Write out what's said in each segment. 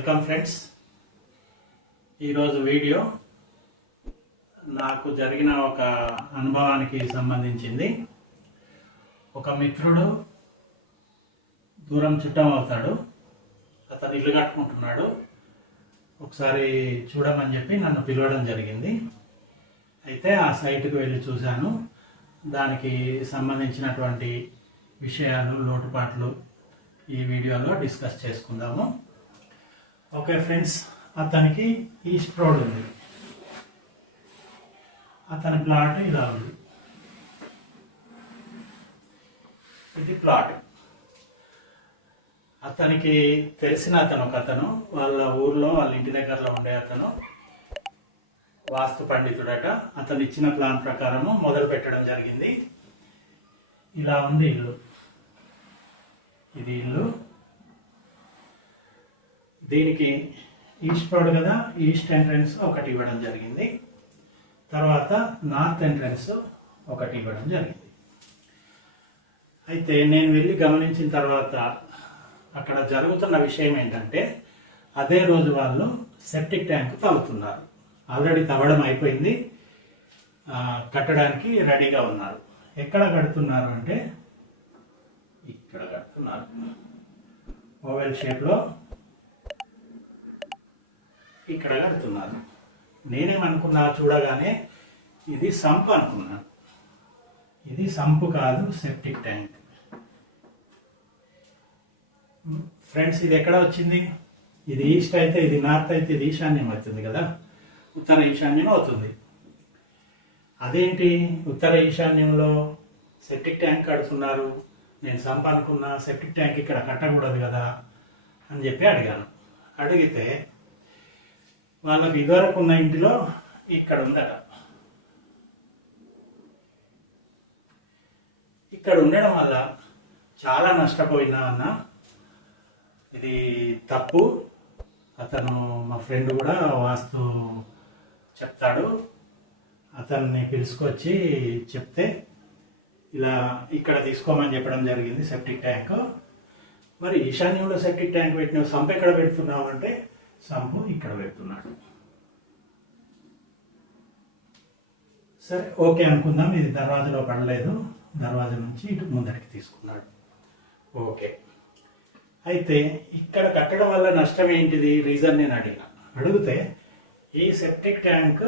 Welcome friends ఈరోజు video నాకు జరిగిన ఒక అనుభవానికి సంబంధించింది. ఒక మిత్రుడు దూరం చుట్టం అవుతాడు. అతను ఇల్లు కట్టుకుంటున్నాడు. ఒకసారి చూడమని చెప్పి నన్ను పిలవడం జరిగింది. అయితే ఆ సైట్కి వెళ్ళి చూశాను. దానికి సంబంధించినటువంటి విషయాలు లోటుపాట్లు ఈ వీడియోలో డిస్కస్ చేసుకుందాము. ఓకే ఫ్రెండ్స్ అతనికి ఈస్ట్ రోడ్ ఉంది. అతని ప్లాట్ ఇలా ఉంది. ఇది ప్లాట్ అతనికి తెలిసిన అతను ఒక అతను వాళ్ళ ఊర్లో వాళ్ళ ఇంటి దగ్గరలో ఉండే అతను వాస్తు పండితుడట. అతను ఇచ్చిన ప్లాన్ ప్రకారము మొదలు పెట్టడం జరిగింది. ఇలా ఉంది ఇల్లు. ఇది ఇల్లు. దీనికి ఈస్ట్ రోడ్ కదా ఈస్ట్ ఎంట్రన్స్ ఒకటి ఇవ్వడం జరిగింది. తర్వాత నార్త్ ఎంట్రన్స్ ఒకటి ఇవ్వడం జరిగింది. అయితే నేను వెళ్ళి గమనించిన తర్వాత అక్కడ జరుగుతున్న విషయం ఏంటంటే అదే రోజు వాళ్ళు సెప్టిక్ ట్యాంక్ తవ్వుతున్నారు. ఆల్రెడీ తవ్వడం అయిపోయింది. కట్టడానికి రెడీగా ఉన్నారు. ఎక్కడ కడుతున్నారు అంటే ఇక్కడ కడుతున్నారు. ఓవెల్ షేప్లో ఇక్కడ కడుతున్నారు నేనేమనుకున్నా చూడగానే ఇది సంప్ అనుకున్నాను ఇది సంపు కాదు సెప్టిక్ ట్యాంక్ ఫ్రెండ్స్ ఇది ఎక్కడ వచ్చింది? ఇది ఈస్ట్ అయితే ఇది నార్త్ అయితే ఇది ఈశాన్యం అవుతుంది కదా? ఉత్తర ఈశాన్యం అవుతుంది. అదేంటి? ఉత్తర ఈశాన్యంలో సెప్టిక్ ట్యాంక్ కడుతున్నారు. నేను సంప అనుకున్నా సెప్టిక్ ట్యాంక్ ఇక్కడ కట్టకూడదు కదా అని చెప్పి అడిగాను. అడిగితే వాళ్ళకి ఇదివరకు ఉన్న ఇంటిలో ఇక్కడ ఉందట. ఇక్కడ ఉండడం వల్ల చాలా నష్టపోయినా అన్న. ఇది తప్పు. అతను మా ఫ్రెండ్ కూడా వాస్తు చెప్తాడు. అతన్ని పిలుచుకొచ్చి చెప్తే ఇలా ఇక్కడ తీసుకోమని చెప్పడం జరిగింది సెప్టిక్ ట్యాంక్ మరి ఈశాన్యంలో సెప్టిక్ ట్యాంక్ పెట్టిన సంపు ఎక్కడ పెడుతున్నావు అంటే సంపు ఇక్కడ పెడుతున్నాడు. సరే ఓకే అనుకుందాం ఇది దర్వాజలో పడలేదు. దర్వాజా నుంచి ఇటు ముందరికి తీసుకున్నాడు. ఓకే. అయితే ఇక్కడ కట్టడం వల్ల నష్టం ఏంటిది? రీజన్ నేను అడిగిన. అడిగితే ఈ సెప్టిక్ ట్యాంక్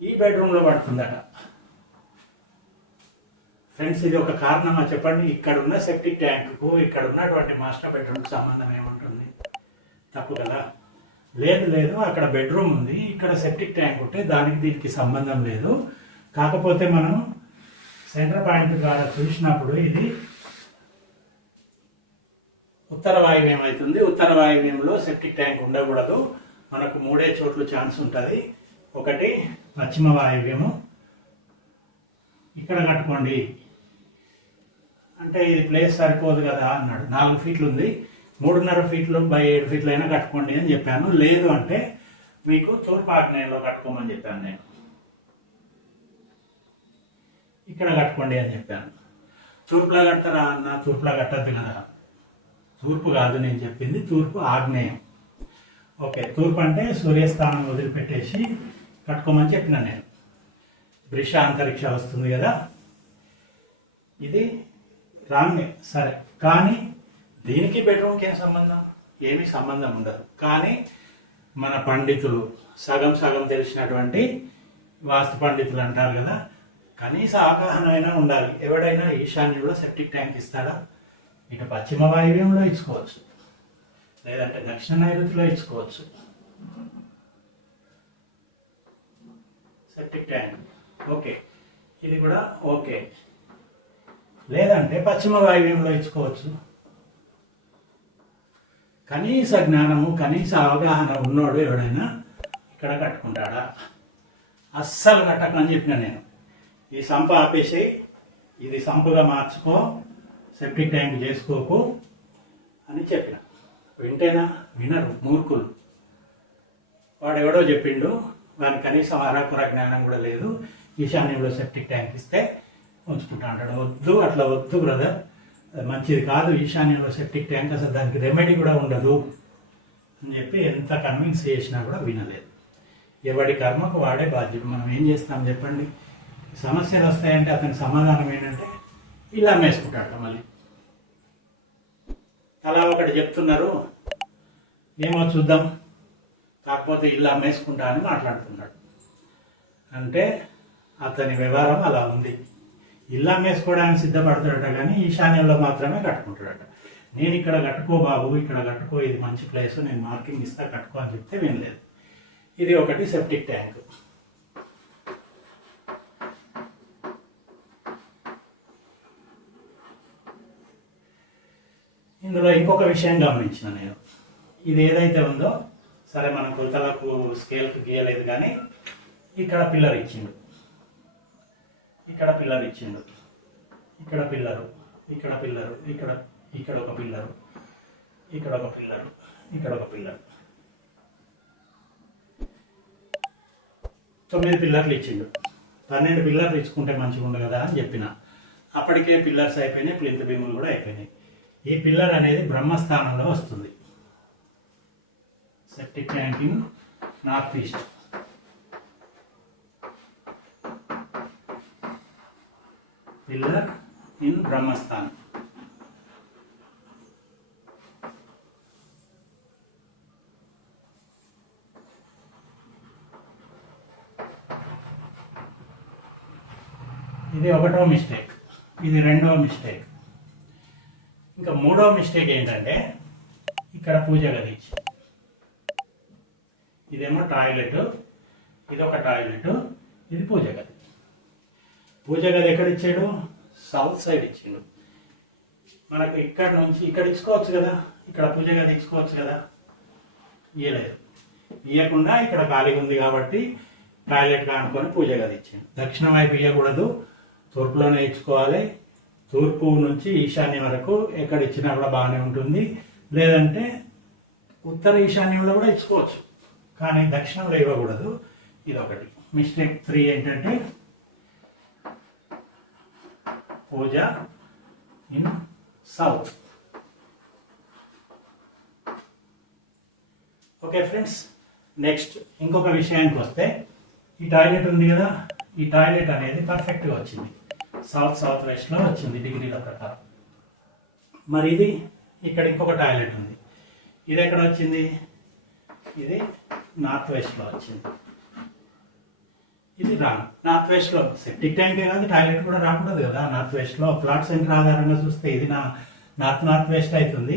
ఈ బెడ్రూమ్లో పడుతుందట. ఫ్రెండ్స్ ఇది ఒక కారణమా చెప్పండి? ఇక్కడ ఉన్న సెప్టిక్ ట్యాంకు ఇక్కడ ఉన్నటువంటి మాస్టర్ బెడ్రూమ్కి సంబంధం ఏముంటుంది? తప్పు కదా? లేదు లేదు అక్కడ బెడ్రూమ్ ఉంది. ఇక్కడ సెప్టిక్ ట్యాంక్ ఉంటే దానికి దీనికి సంబంధం లేదు. కాకపోతే మనం సెంటర్ పాయింట్ ద్వారా చూసినప్పుడు ఇది ఉత్తర వాయువ్యం అవుతుంది. ఉత్తర వాయువ్యంలో సెప్టిక్ ట్యాంక్ ఉండకూడదు. మనకు మూడే చోట్ల ఛాన్స్ ఉంటుంది. ఒకటి పశ్చిమ వాయువ్యము. ఇక్కడ కట్టుకోండి. అంటే ఇది ప్లేస్ సరిపోదు కదా అన్నాడు. నాలుగు ఫీట్లు ఉంది. మూడున్నర ఫీట్లు బై ఏడు ఫీట్లు అయినా కట్టుకోండి అని చెప్పాను. లేదు అంటే మీకు తూర్పు ఆగ్నేయంలో కట్టుకోమని చెప్పాను నేను. ఇక్కడ కట్టుకోండి అని చెప్పాను. తూర్పులా కడతారా అన్న? తూర్పులా కట్టద్దు కదా. తూర్పు కాదు నేను చెప్పింది తూర్పు ఆగ్నేయం. ఓకే తూర్పు అంటే సూర్యస్థానం వదిలిపెట్టేసి కట్టుకోమని చెప్పిన నేను. బ్రిష అంతరిక్ష వస్తుంది కదా. ఇది రాంగ్ సరే. కానీ దీనికి బెడ్రూమ్కి ఏం సంబంధం? ఏమీ సంబంధం ఉండదు. కానీ మన పండితులు సగం సగం తెలిసినటువంటి వాస్తు పండితులు అంటారు కదా కనీస అవగాహన అయినా ఉండాలి. ఎవడైనా ఈశాన్యంలో సెప్టిక్ ట్యాంక్ ఇస్తాడా? ఇటు పశ్చిమ వాయువ్యంలో ఇచ్చుకోవచ్చు. లేదంటే దక్షిణ నైరుతిలో ఇచ్చుకోవచ్చు. Septic tank okay. ఇది కూడా ఓకే. లేదంటే పశ్చిమ వాయువ్యంలో ఇచ్చుకోవచ్చు. కనీస జ్ఞానము కనీస అవగాహన ఉన్నోడు ఎవడైనా ఇక్కడ కట్టుకుంటాడా? అస్సలు కట్టకని చెప్పిన నేను. ఈ సంప ఆపేసి ఇది సంపుగా మార్చుకో సెప్టిక్ ట్యాంక్ చేసుకోకు అని చెప్పిన. వింటేనా? వినరు మూర్ఖులు. వాడు ఎవడో చెప్పిండు వాని కనీసం అరాకుర జ్ఞానం కూడా లేదు. ఈశాన్యంలో సెప్టిక్ ట్యాంక్ ఇస్తే ఉంచుకుంటా అంటాడు. వద్దు అట్లా వద్దు బ్రదర్ మంచిది కాదు ఈశాన్యంలో సెప్టిక్ ట్యాంక్ అసలు దానికి రెమెడీ కూడా ఉండదు అని చెప్పి ఎంత కన్విన్స్ చేసినా కూడా వినలేదు. ఎవడి కర్మకు వాడే బాధ్యత. మనం ఏం చేస్తాం చెప్పండి? సమస్యలు వస్తాయంటే అతని సమాధానం ఏంటంటే ఇలా మేసుకుంటాడు మళ్ళీ. అలా ఒకటి చెప్తున్నారు ఏమో చూద్దాం కాకపోతే ఇలా మేసుకుంటా అని మాట్లాడుతున్నాడు. అంటే అతని వ్యవహారం అలా ఉంది. ఇల్లు అమ్మేసుకోవడానికి సిద్ధపడతాడట కానీ ఈశాన్యంలో మాత్రమే కట్టుకుంటాడట. నేను ఇక్కడ కట్టుకో బాబు ఇక్కడ కట్టుకో ఇది మంచి ప్లేస్ నేను మార్కింగ్ ఇస్తా కట్టుకో అని చెప్తే వినలేదు. ఇది ఒకటి సెప్టిక్ ట్యాంక్. ఇందులో ఇంకొక విషయం గమనించిన నేను. ఇది ఏదైతే ఉందో సరే మనం కొలతలకు స్కేల్కి గీయలేదు కానీ ఇక్కడ పిల్లర్ ఇచ్చిండు. ఇక్కడ పిల్లర్ ఇచ్చిండు. ఇక్కడ పిల్లరు ఇక్కడ పిల్లరు ఇక్కడ ఇక్కడ ఒక పిల్లరు ఇక్కడ ఒక పిల్లరు ఇక్కడ ఒక పిల్లరు తొమ్మిది పిల్లర్లు ఇచ్చిండు. పన్నెండు పిల్లర్లు ఇచ్చుకుంటే మంచిగా ఉండదు కదా అని చెప్పిన. అప్పటికే పిల్లర్స్ అయిపోయినాయి ప్లింత్ భీములు కూడా అయిపోయినాయి. ఈ పిల్లర్ అనేది బ్రహ్మస్థానంలో వస్తుంది. Septic tank in north east pillar in బ్రహ్మస్థాన్. ఇది ఒకటో మిస్టేక్. ఇది రెండవ మిస్టేక్. ఇంకా మూడవ మిస్టేక్ ఏంటంటే ఇక్కడ పూజ గది ఇదేమో టాయిలెట్ ఇది ఒక టాయిలెట్ ఇది పూజ గది. పూజ గది ఎక్కడ ఇచ్చాడు సౌత్ సైడ్ ఇచ్చిండు. మనకు ఇక్కడ నుంచి ఇక్కడ ఇచ్చుకోవచ్చు కదా? ఇక్కడ పూజ గది ఇచ్చుకోవచ్చు కదా? ఇయ్యలేదు. ఇయ్యకుండా ఇక్కడ ఖాళీగా ఉంది కాబట్టి టాయిలెట్ కానుకొని పూజ గది ఇచ్చిండు దక్షిణ వైపు ఇయ్యకూడదు తూర్పులోనే ఇచ్చుకోవాలి. తూర్పు నుంచి ఈశాన్యం వరకు ఎక్కడ ఇచ్చినా కూడా బాగానే ఉంటుంది. లేదంటే ఉత్తర ఈశాన్యంలో కూడా ఇచ్చుకోవచ్చు. కానీ దక్షిణంలో ఇవ్వకూడదు. ఇది ఒకటి మిస్టేక్ త్రీ ఏంటంటే pooja in south. Okay friends next ఇంకొక విషయానికి వస్తే ఈ టాయిలెట్ ఉంది కదా ఈ టాయిలెట్ అనేది పర్ఫెక్ట్గా వచ్చింది. సౌత్ సౌత్ వెస్ట్లో వచ్చింది డిగ్రీల ప్రకారం. మరి ఇది ఇక్కడ ఇంకొక టాయిలెట్ ఉంది. ఇది ఎక్కడ వచ్చింది? ఇది నార్త్ వెస్ట్లో వచ్చింది. ఇది రాంగ్. నార్త్ వెస్ట్లో సెప్టిక్ ట్యాంకే కాదు టాయిలెట్ కూడా రాకూడదు కదా. నార్త్ వెస్ట్లో ప్లాట్ సెంటర్ ఆధారంగా చూస్తే ఇది నా నార్త్ నార్త్ వెస్ట్ అవుతుంది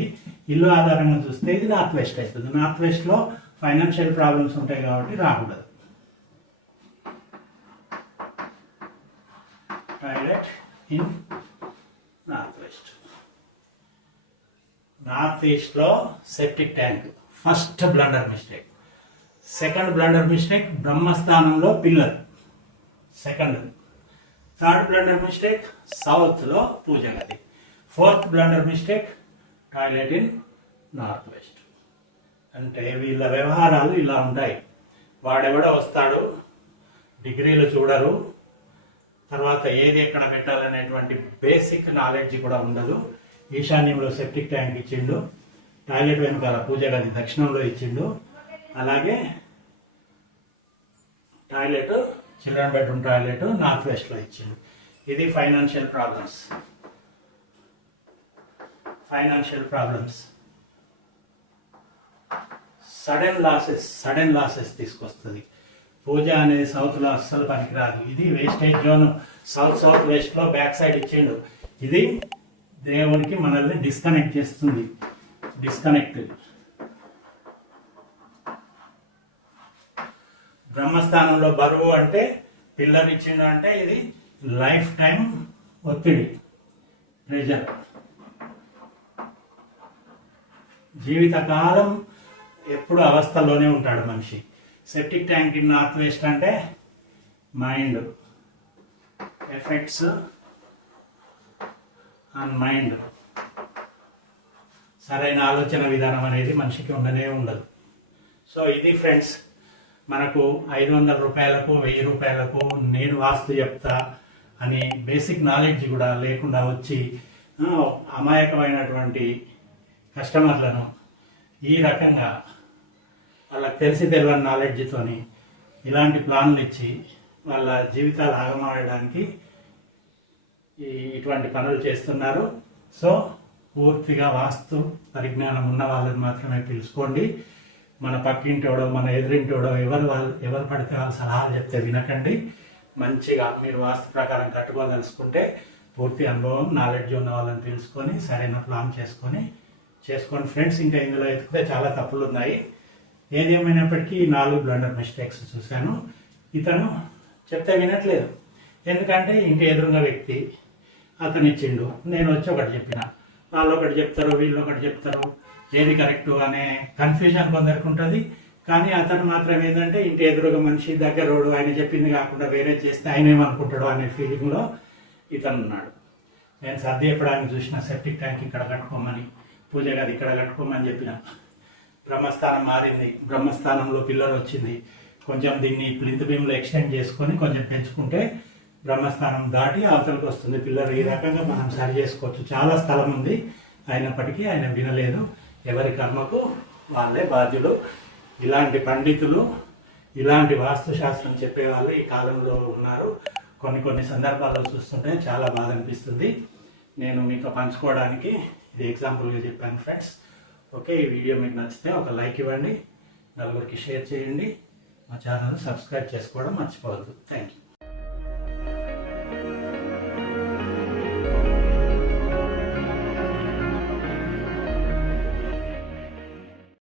ఇల్లు ఆధారంగా చూస్తే ఇది నార్త్ వెస్ట్ అవుతుంది నార్త్ వెస్ట్లో ఫైనాన్షియల్ ప్రాబ్లమ్స్ ఉంటాయి కాబట్టి రాకూడదు. Toilet in north west. North ఈస్ట్లో septic tank. First blunder mistake. Second blunder mistake బ్రహ్మస్థానంలో pillar. Second third blunder mistake సౌత్లో పూజ గది fourth blunder mistake toilet in north west అంటే వీళ్ళ వ్యవహారాలు ఇలా ఉంటాయి. వాడెవడో వస్తాడు డిగ్రీలు చూడరు. తర్వాత ఏది ఎక్కడ పెట్టాలనేటువంటి బేసిక్ నాలెడ్జ్ కూడా ఉండదు. ఈశాన్యంలో సెప్టిక్ ట్యాంక్ ఇచ్చిండు. టాయిలెట్ వెనకాల పూజ గది దక్షిణంలో ఇచ్చిండు. అలాగే toilet children bedroom toilet north వెస్ట్లో ఇచ్చిండు ఇది financial problems. Financial problems. Sudden losses sudden losses తీసుకొస్తుంది. పూజ అనేది సౌత్లో అస్సలు పనికిరాదు. ఇది వేస్టేజ్ జోన్. సౌత్ సౌత్ వెస్ట్లో బ్యాక్ సైడ్ ఇచ్చిండు. ఇది దేవునికి మనల్ని డిస్కనెక్ట్ చేస్తుంది. డిస్కనెక్ట్. బ్రహ్మస్థానంలో బరువు అంటే పిల్లర్ ఇచ్చిండు అంటే ఇది లైఫ్ టైం ఒత్తిడి ప్రెజర్ జీవితకాలం ఎప్పుడు అవస్థలోనే ఉంటాడు మనిషి. Septic tank in north west అంటే మైండ్ ఎఫెక్ట్స్ ఆన్ మైండ్ సరైన ఆలోచన విధానం అనేది మనిషికి ఉండనే ఉండదు. సో ఇది ఫ్రెండ్స్ మనకు ఐదు వందల రూపాయలకు వెయ్యి రూపాయలకు నేను వాస్తు చెప్తా అని బేసిక్ నాలెడ్జ్ కూడా లేకుండా వచ్చి అమాయకమైనటువంటి కస్టమర్లను ఈ రకంగా వాళ్ళకి తెలిసి తెలియని నాలెడ్జ్తోని ఇలాంటి ప్లాన్లు ఇచ్చి వాళ్ళ జీవితాలు ఆగమాడడానికి ఇటువంటి పనులు చేస్తున్నారు. సో పూర్తిగా వాస్తు పరిజ్ఞానం ఉన్న వాళ్ళని మాత్రమే పిలుచుకోండి. మన పక్కింటోడో మన ఎదురింటోడో ఎవరు వాళ్ళు ఎవరు పడితే వాళ్ళ సలహాలు చెప్తే వినకండి. మంచిగా మీరు వాస్తు ప్రకారం కట్టుకోదలుచుకుంటే పూర్తి అనుభవం నాలెడ్జ్ ఉన్న వాళ్ళని తెలుసుకొని సరైన ప్లాన్ చేసుకొని చేసుకోండి. ఫ్రెండ్స్ ఇంకా ఇందులో ఎత్తుకుతే చాలా తప్పులు ఉన్నాయి. ఏది నాలుగు బ్లండర్ మిస్టేక్స్ చూశాను. ఇతను చెప్తే వినట్లేదు. ఎందుకంటే ఇంటి ఎదురుగా వ్యక్తి అతను ఇచ్చిండు నేను వచ్చి ఒకటి చెప్పిన. వాళ్ళు ఒకటి చెప్తారు వీళ్ళు ఒకటి చెప్తారు. ఏది కరెక్ట్ అనే కన్ఫ్యూజన్ కొందరికి ఉంటుంది. కానీ అతను మాత్రం ఏంటంటే ఇంటి ఎదురుగా మనిషి దగ్గరోడు ఆయన చెప్పింది కాకుండా వేరే చేస్తే ఆయన ఏమనుకుంటాడు అనే ఫీలింగ్లో ఇతను ఉన్నాడు. నేను సర్ది చెప్పడానికి చూసిన సెప్టిక్ ట్యాంక్ ఇక్కడ కట్టుకోమని పూజ గది ఇక్కడ కట్టుకోమని చెప్పిన. బ్రహ్మస్థానం మారింది. బ్రహ్మస్థానంలో పిల్లలు వచ్చింది. కొంచెం దీన్ని ప్లింత్ భీములు ఎక్స్టెండ్ చేసుకొని కొంచెం పెంచుకుంటే బ్రహ్మస్థానం దాటి అవతలకు వస్తుంది. పిల్లలు ఈ రకంగా మనం సరి చేసుకోవచ్చు. చాలా స్థలం ఉంది. అయినప్పటికీ ఆయన వినలేదు. ఎవరి కర్మకు వాళ్ళే బాధ్యులు. ఇలాంటి పండితులు ఇలాంటి వాస్తుశాస్త్రం చెప్పేవాళ్ళు ఈ కాలంలో ఉన్నారు. కొన్ని కొన్ని సందర్భాల్లో చూస్తుంటే చాలా బాధ అనిపిస్తుంది. నేను మీకు పంచుకోవడానికి ఇది ఎగ్జాంపుల్గా చెప్పాను ఫ్రెండ్స్ ఓకే ఈ వీడియో మీకు నచ్చితే ఒక లైక్ ఇవ్వండి. నలుగురికి షేర్ చేయండి. మా ఛానల్ సబ్స్క్రైబ్ చేసుకోవడం మర్చిపోవద్దు. Thank you